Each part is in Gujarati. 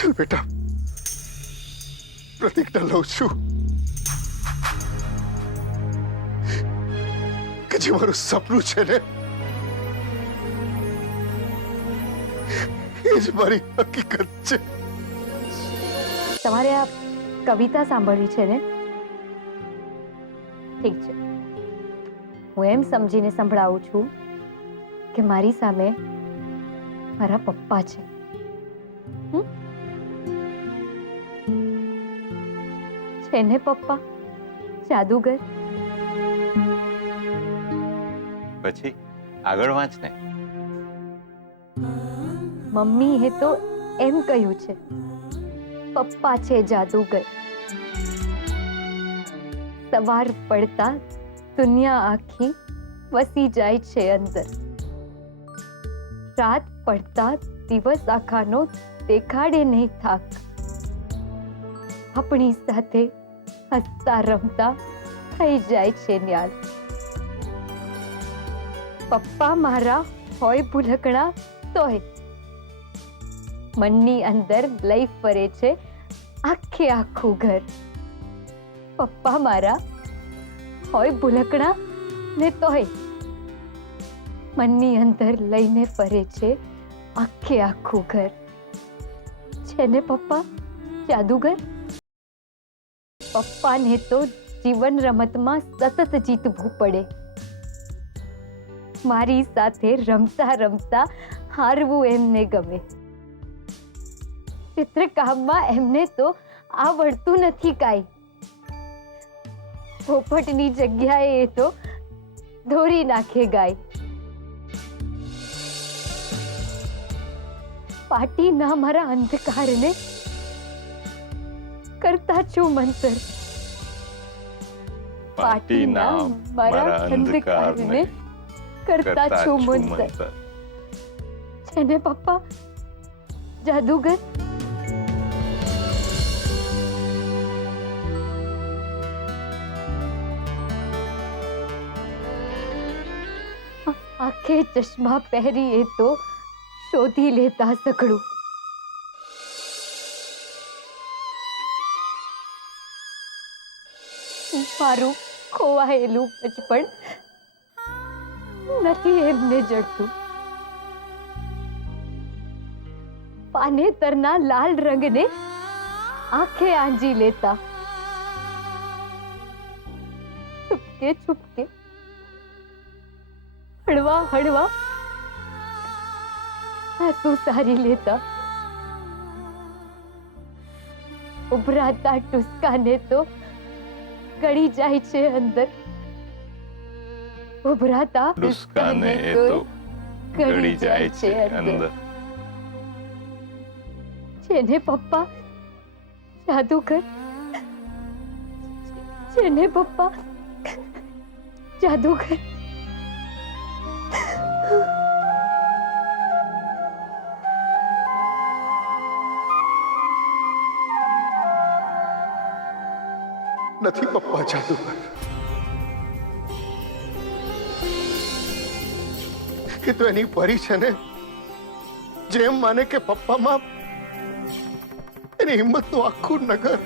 चल बेटा, प्रतिज्ञा लઉં છું કે જે મારું સપનું છે ને એ જ મારી હકીકત છે. તમારે આ કવિતા સાંભળવી છે ને? ઠીક છે, હું એમ સમજીને સંભળાવું છું કે મારી સામે મારા પપ્પા છે. છે ને પપ્પા જાદુગર? પછી આગળ વાંચ ને. મમ્મીએ તો એમ કહ્યું છે, પપ્પા છે જાદુગર. સવાર પડતા દુનિયા આખી વસી જાય છે અંદર. રાત પડતા દિવસ આખાનો દેખાડે નહીં થાક. આપણી સાથે હસતા રમતા થઈ જાય છે ન્યાલ. પપ્પા મારા હોય ભૂલકણા તોય મનની અંદર લઈ ફરે છે આખે આખું ઘર. પપ્પા મારા હોય ભૂલકણા ને તોય મનની અંદર લઈને ફરે છે આખે આખું ઘર. છે ને પપ્પા જાદુગર? પપ્પાને તો જીવન રમતમાં સતત જીતવું પડે. મારી સાથે રમતા રમતા હારવું એમને ગમે. ચિત્રકામમાં એમને તો આવડતું નથી કાંઈ. પોપટની જગ્યાએ એ તો દોરી નાખે ગાય. પાટીના મારા અંધકારને કરતા છું મંતર. પાટીના મારા અંધકારને કરતા છું મંતર. છે ને પપ્પા જાદુગર? આંખે ચશ્મા પહેરી એ તો શોધી લેતા સઘળું. મારું ખોવાયેલું બચપણ નથી એમને જડતું. પાનેતરના લાલ રંગને આંખે આંજી લેતા. છુપકે છુપકે હળવા હળવા આંસુ સારી લેતા. ઉભરાતા ટુસકાને તો ગળી જાય છે અંદર. ઉભરાતા ટુસકાને તો ગળી જાય છે અંદર. છે ને પપ્પા જાદુગર? છે ને પપ્પા જાદુગર? નથી પપ્પા જાદુગર. એ તો એની પરી છે ને, જેમ માને કે પપ્પામાં એની હિંમતનું આખું નગર.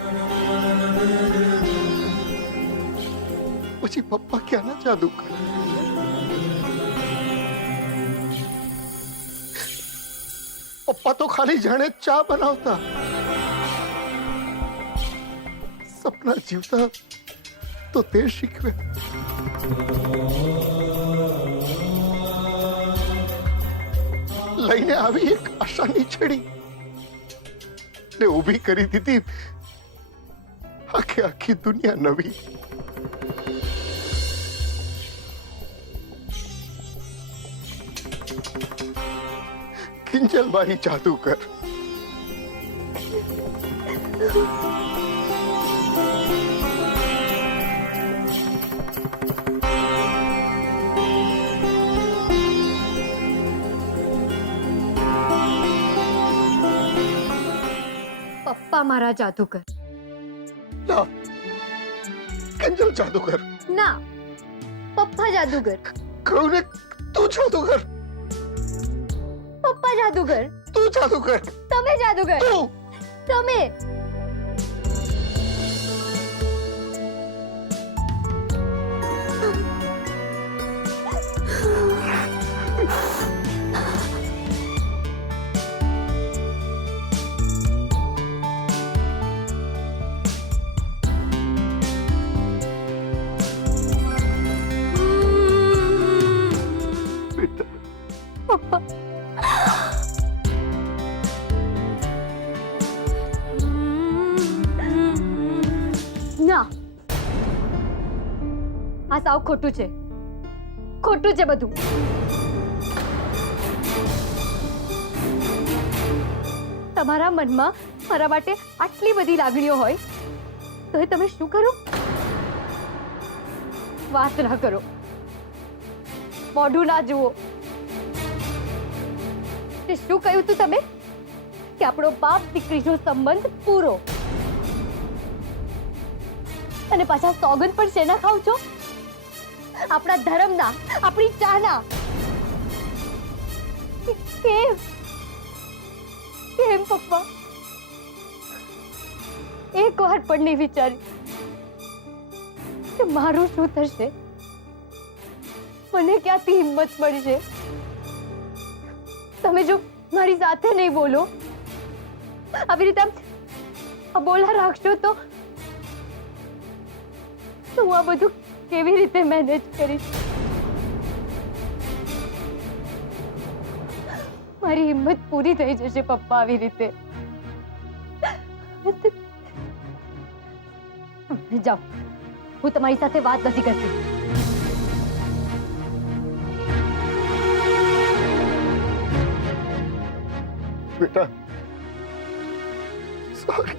પછી પપ્પા ક્યાંના જાદુગર? પપ્પા તો ખાલી જાણે ચા બનાવતા, સપના જીવતા તો તે શીખવે. લઈને આવી એક આશાની છડી ને ઊભી કરી દીધી આખી આખી દુનિયા નવી. કિંજલ મારી જાદુગર. પપ્પા મારા જાદુગર. ના, કિંજલ જાદુગર. ના, પપ્પા જાદુગર. કહું ને તું જાદુગર. પપ્પા જાદુગર. તું જાદુગર. તમે જાદુગર. તું તમે બેટા પપ્પા ના, આ સાવ ખોટું છે. ખોટું છે બધું. તમારા મનમાં મારા માટે આટલી બધી લાગણીઓ હોય તો એ તમે શું કરો? વાત ના કરો, મોઢું ના જુઓ. તે શું કહ્યું તું તમે કે આપણો બાપ દીકરીનો સંબંધ પૂરો, અને પાછા સોગંદ પણ શેના ખાવ છો? આપણા ધર્મના, આપણી ચાહના. કેમ કેમ પપ્પા? એક વાર પણ નહીં વિચાર્યું કે મારું શું થશે? મને ક્યાંથી હિંમત મળશે? તમે જો મારી સાથે નહીં બોલો, આવી રીતે આ બોલા રાખશો તો હું આ બધું કેવી રીતે મેનેજ કરીશ? મારી હિંમત પૂરી થઈ જશે પપ્પા આવી રીતે. જાઓ, હું તમારી સાથે વાત નથી કરતી. બેટા સોરી.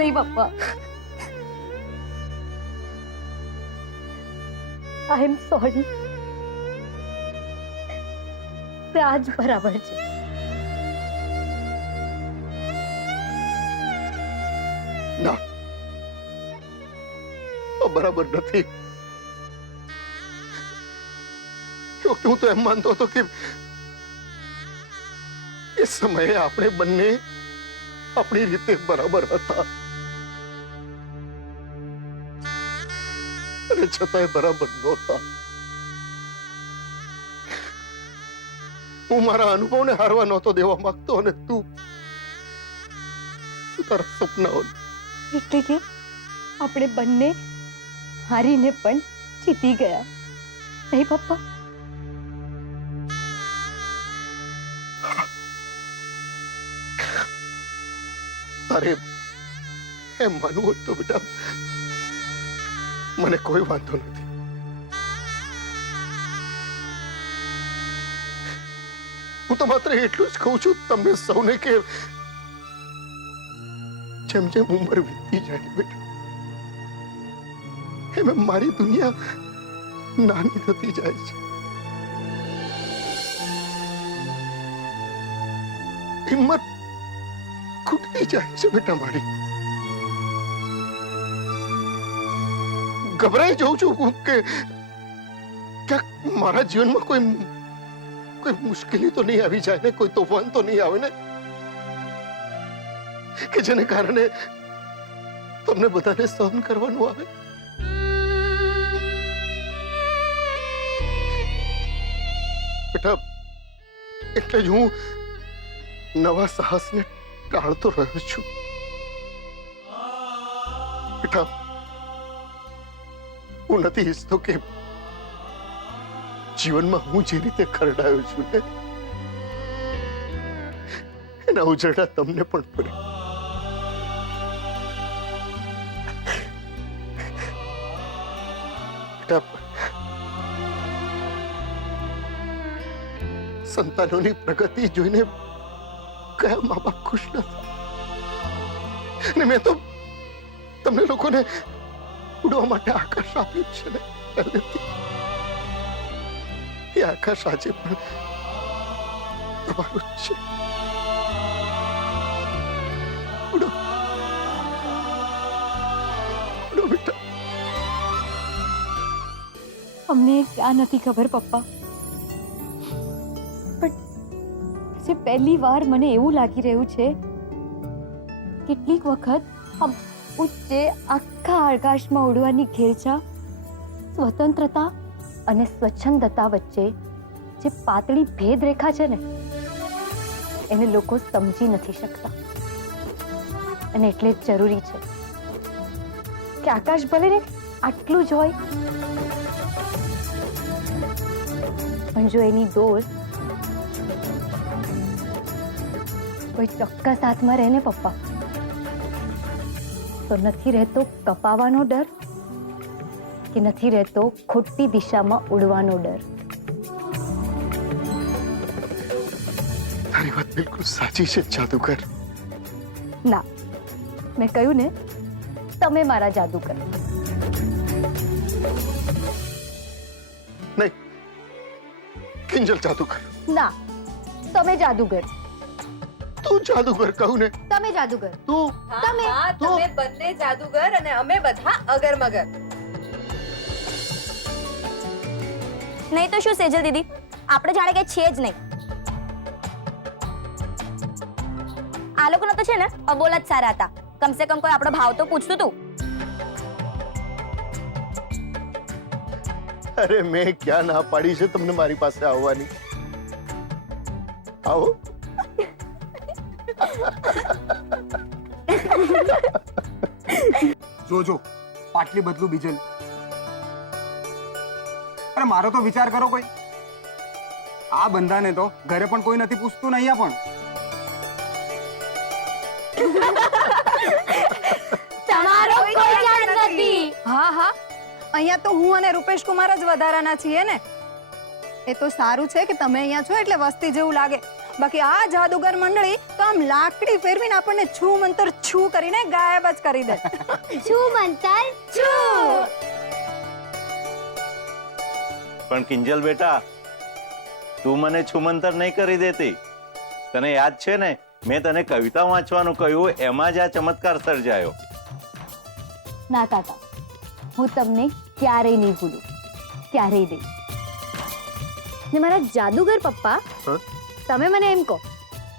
નહીં પપ્પા, આઈ એમ સોરી. આજ બરાબર છે. ના, બરાબર નથી. હું તો એમ માનતો હતો કે એ સમયે આપણે બંને આપણી રીતે બરાબર હતા, અને છતાંય બરાબર નહોતા. હું મારા અનુભવને હારવા નહોતો દેવા માંગતો, અને તું તારા સપનાઓ. એટલે કે આપણે બંને હારીને પણ જીતી ગયા, નહીં પપ્પા? તારે એમ માનવું હોય તો બેટા મને કોઈ વાંધો નથી. હું તો માત્ર એટલું જ કહું છું તમને સૌને કે જેમ જેમ ઉંમર વીતતી જાય બેટા, એમ એમ મારી દુનિયા નાની થતી જાય છે. હિંમત ખૂટતી જાય છે બેટા મારી. ગભરાઈ જાઉં છું કે ક્યાંક મારા જીવનમાં કોઈ મુશ્કેલી તો નહીં આવી જાય ને, કોઈ તોફાન તો નહીં આવે ને, કે જેને કારણે તમને બધાને સહન કરવાનું આવે. બેટા એટલે જ હું નવા સાહસને ટાળતો રહ્યો છું. બેટા હું નથી ઈચ્છતો કે જીવનમાં હું જે રીતે ખરડાયો છું ને એના ઉજળા તમને પણ પડે. બેટા સંતાનોની પ્રગતિ જોઈને કયા મા બાપ ખુશ ન થાય? અને મેં તો તમને લોકોને ઉડવા માટે આકાશ આપ્યું છે ને પહેલેથી. એ આકાશ આજે પણ તમારું જ છે. ઉડો. અમને ક્યાં નથી ખબર પપ્પા, પણ જે પહેલી વાર મને એવું લાગી રહ્યું છે કેટલીક વખત આમ ઉચ્ચે આખા આકાશમાં ઉડવાની ઘેરછા સ્વતંત્રતા અને સ્વચ્છંદતા વચ્ચે જે પાતળી ભેદ રેખા છે ને એને લોકો સમજી નથી શકતા, અને એટલે જ જરૂરી છે કે આકાશ ભલે ને આટલું જ હોય પણ જો એની દોર કોઈ ચોક્કસ હાથમાં રહે ને પપ્પા, તો નથી રહેતો કપાવાનો ડર કે નથી રહેતો ખોટી દિશામાં ઉડવાનો ડર. તારી વાત બિલકુલ સાચી છે જાદુગર. ના, મેં કહ્યું ને તમે મારા જાદુગર. નહીં, કિંજલ જાદુગર. ના, તમે જાદુગર. તું જાદુગર કહું ને. તમે જાદુગર. તું તમે. તમે બંને જાદુગર અને અમે બધા અગરમગર. નહીં તો શું સેજલ દીદી, આપણે જાણે કે છે જ નહીં. આ લોકોનો તો છે ને અબોલ જ સારા હતા. કમસે કમ કોઈ આપણો ભાવ તો પૂછતું હતું. અરે મેં ક્યાં ના પાડી છે તમને મારી પાસે આવવાની? આવો. જોજો પાટલી બદલું બીજલ. અરે મારો તો વિચાર કરો, કોઈ આ બંધાને તો ઘરે પણ કોઈ નથી પૂછતું ને અહીંયા પણ તમારો કોઈ ચાન્સ નથી. હા હા, અહીંયા તો હું અને રૂપેશ કુમાર જ વધારાના છીએ ને. એ તો સારું છે કે તમે અહીંયા છો એટલે વસ્તી જેવું લાગે. બાકી આ જાદુગર મંડળી તો આમ લાકડી ફેરવીને આપણને છૂ મંતર છૂ કરીને ગાયબ જ કરી દે. છું મંતર છું. પણ કિંજલ બેટા, તું મને છુમંતર નહીં કરી દેતી. તને યાદ છે ને મેં તને કવિતા વાંચવાનું કહ્યું, એમાં જ આ ચમત્કાર સર્જાયો. ના કાકા, હું તમને ક્યારેય નહીં ભૂલું, ક્યારેય નહીં. ને મારા જાદુગર પપ્પા, તમે મને એમ કહો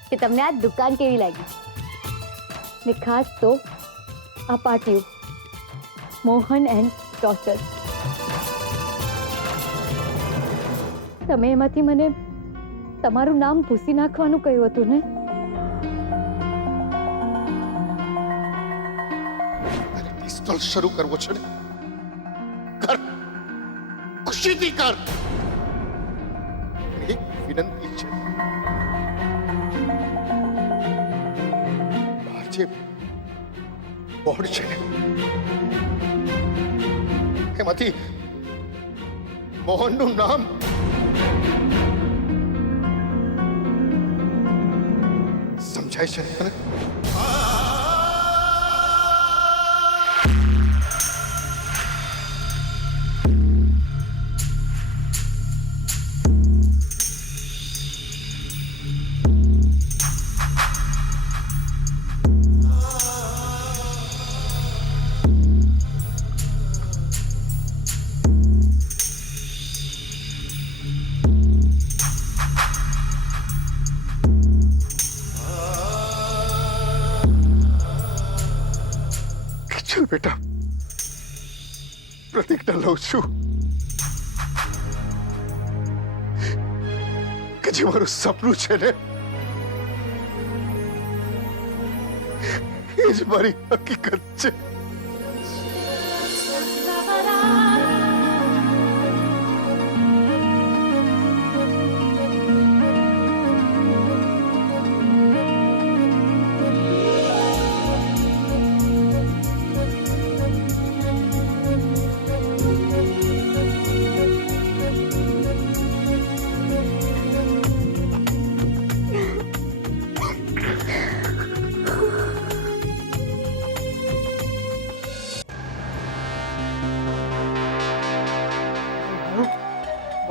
કે તમને આ દુકાન કેવી લાગી, ને ખાસ તો આ પાટિયું મોહન એન્ડ ડોટર. તમે એમાંથી મને તમારું નામ ભૂસી નાખવાનું કહ્યું હતું ને? પિસ્તોલ શરૂ કરવો છે ને? કર, ખુશીથી કર. એક વિનંતી છે, બહાર જે બોર્ડ છે ને એમાંથી મોહનનું નામ સમજાય છે તને? ચલ બેટા, પ્રતિજ્ઞા લઉં છું કે જે મારું સપનું છે ને એ જ મારી હકીકત છે.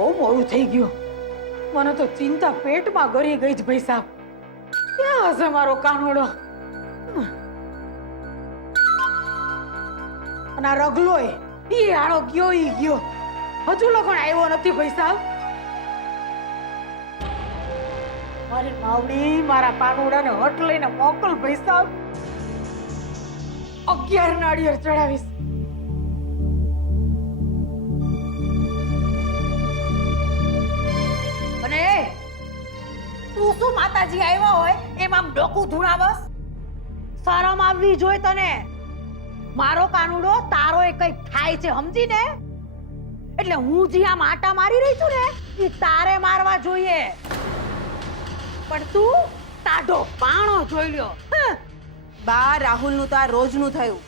બહુ મોડું થઈ ગયું. મને તો ચિંતા પેટમાં ગળી ગઈ જ ભાઈ સાહેબ. ક્યાં હશે મારો કાનોડો? અને આ રગલો એ આડો ગયો ઈ ગયો. હજુ લગન આવ્યો નથી ભાઈ સાહેબ. મારી માવડી મારા કાનુડાને હટ લઈને મોકલ ભાઈ સાહેબ. 11 નાળિયેર ચડાવીશ. અને તું શું માતાજી આવ્યા હોય એમ આમ ડોકું ધૂણાવસ? શરમ આવવી જોઈએ તને. મારો કાનુડો તારો એ કઈ થાય છે સમજીને? એટલે હું જે આમ આટા મારી રહી છું ને એ તારે મારવા જોઈએ. પણ તું તાડો પાણો જોઈ લ્યો. બા, રાહુલનું તો આ રોજનું થયું.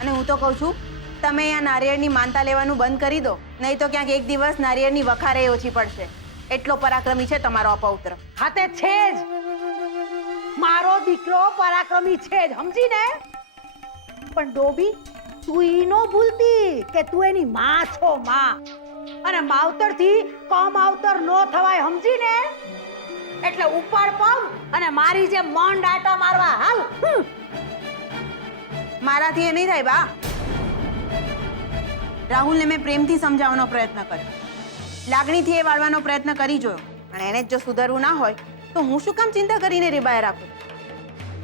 અને હું તો કહું છું તમે અહીંયા નારિયેળની માનતા લેવાનું બંધ કરી દો, નહીં તો ક્યાંક એક દિવસ નારિયેળની વખારે ઓછી પડશે. એટલો પરાક્રમી છે તમારો અપૌત્ર. હા તે છે જ. મારો દીકરો પરાક્રમી છે જ સમજીને? પણ ડોબી તું ઈ નો ભૂલતી કે તું એની માં છો માં. અને માવતરથી કમ આવતર નો થવાય સમજીને? એટલે ઉપાડ પગ અને મારી જે મન ડાટા મારવા હાલ. મારાથી એ નહીં થાય બા. રાહુલને મેં પ્રેમથી સમજાવવાનો પ્રયત્ન કર્યો, લાગણીથી એ વાળવાનો પ્રયત્ન કરી જોયો, પણ એને જ જો સુધરવું ના હોય તો હું શું કામ ચિંતા કરીને રીબાએ રાખું?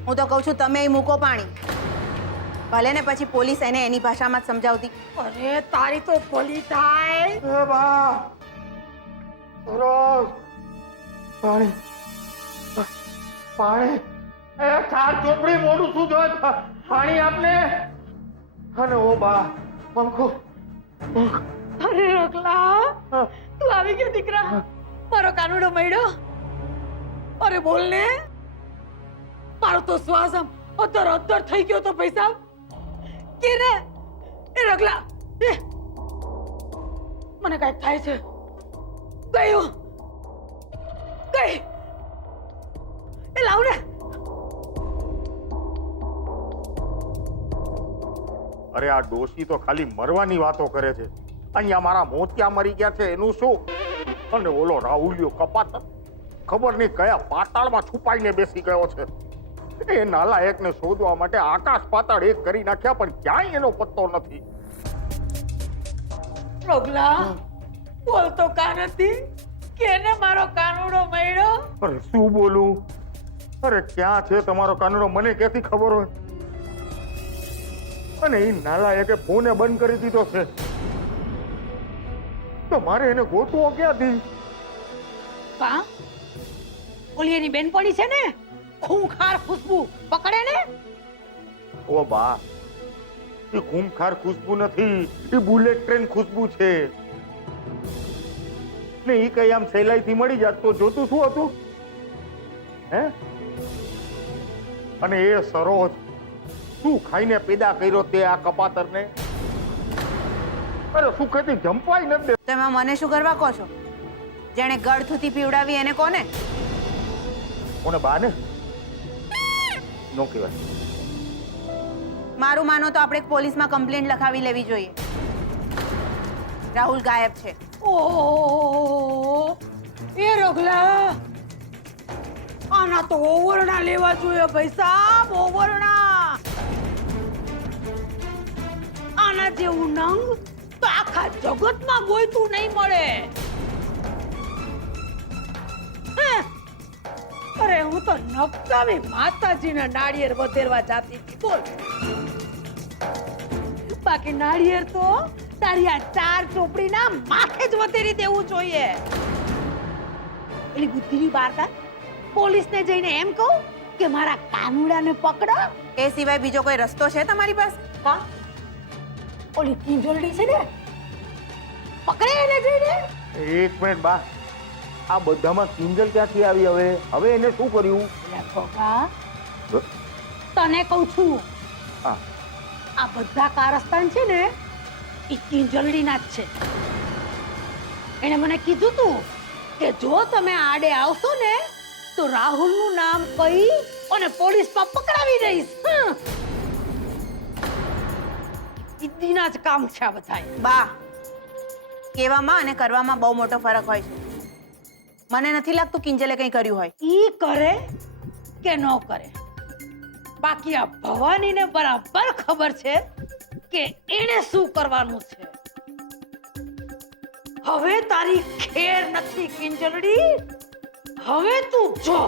હું તો કહું છું તમે એ મૂકો પાણી. ભલે ને પછી પોલીસ એને એની ભાષામાં જ સમજાવતી. અરે તારી તો ભલી થાય. એ બા, સરોજ, પાણી પાણી. એ ચાર ચોપડી મોડું શું જોય? પાણી આપને. અને ઓ બા, પંખો. અરે રગલા, તું આવી ગયો દીકરા. મારો કાનુડો મળ્યો. અરે બોલ ને. મારો તો શ્વાસ આમ અધર અધર થઈ ગયો તો પૈસા કે ને. એ રગલા, એ મને કઈક થાય છે. ગયું ગઈ. એ લાવ ને. અરે આ ડોશી તો ખાલી મરવાની વાતો કરે છે. અહીંયા મારા મોતિયા મરી ગયા છે એનું શું? અને ઓલો રાહુલિયો કપાતર ખબર નહીં કયા પાતાળમાં છુપાઈને બેસી ગયો છે. એ નાલાયકને શોધવા માટે આકાશ પાતાળ એક કરી નાખ્યા, પણ ક્યાંય એનો પત્તો નથી. રગલા, બોલ તો કાનથી કેને મારો કાનુડો મળ્યો? અરે શું બોલું? અરે ક્યાં છે તમારો કાનુડો મને ક્યાંથી ખબર હોય? અને એ નાલાયકે ફોને બંધ કરી દીધો છે, તો મારે એને ગોતવો ક્યાંથી? કા ઓલી એની બેનપણી છે ને, ખૂંખાર ખુશ્બુ, પકડે ને. ઓ બા, એ ખૂંખાર ખુશ્બુ નથી, એ બુલેટ ટ્રેન ખુશ્બુ છે. ને એ કઈ આમ સહેલાઈથી મળી જાત તો જોતું શું હતું? હે? અને એ સરોજ શું ખાઈને પેદા કર્યો તે આ કપાતરને? અરે સુખેથી જંપાઈ નથી દે. તો એમાં મને શું કરવા કહો છો? જેણે ગળથુથી પીવડાવી એને કોને? કોને? બાને? નો કહેવાય. મારું માનો તો આપણે પોલીસમાં કમ્પ્લેન્ટ લખાવી લેવી જોઈએ. રાહુલ ગાયબ છે. ઓહો, એ રગલા, આના તો ઓવરણા લેવા જોઈએ ભાઈ સાહેબ, ઓવરણા. આના જેવું નંગ તો આખા જગતમાં ગોઈતું નહીં મળે. હે? અરે હું તો નકામી માતાજીના નાળિયેર વધેરવા જાતી હતી બોલ. બાકી નાળિયેર તો તારી આ ચાર ચોપડીના માથે જ વધેરી દેવું જોઈએ. એની બુદ્ધિની વાર્તા પોલીસને જઈને એમ કહું કે મારા કાનુડાને પકડો. એ સિવાય બીજો કોઈ રસ્તો છે તમારી પાસે? કા ઓલી કિંજલડી છે ને, પકડે એને જઈને. એક મિનિટ બા, આ બધામાં કિંજલ ક્યાંથી આવી? હવે એને શું કર્યું? લે ગોગા, તને કહું છું, હા, આ બધા કારસ્તાન છે ને એ કિંજલડીના જ છે. એને મને કીધું તું કે જો તમે આડે આવશો ને તો રાહુલનું નામ કહી અને પોલીસમાં પકડાવી દઈશ. ઈદીના જ કામ છે આ બધાય. બા, કહેવામાં અને કરવામાં બહુ મોટો ફરક હોય છે. મને નથી લાગતું કિંજલે કંઈ કર્યું હોય. ઈ કરે કે ન કરે, બાકી આ ભવાનીને બરાબર ખબર છે કે એને શું કરવાનું છે. હવે તારી ખેર નથી કિંજલડી. હવે તું જો.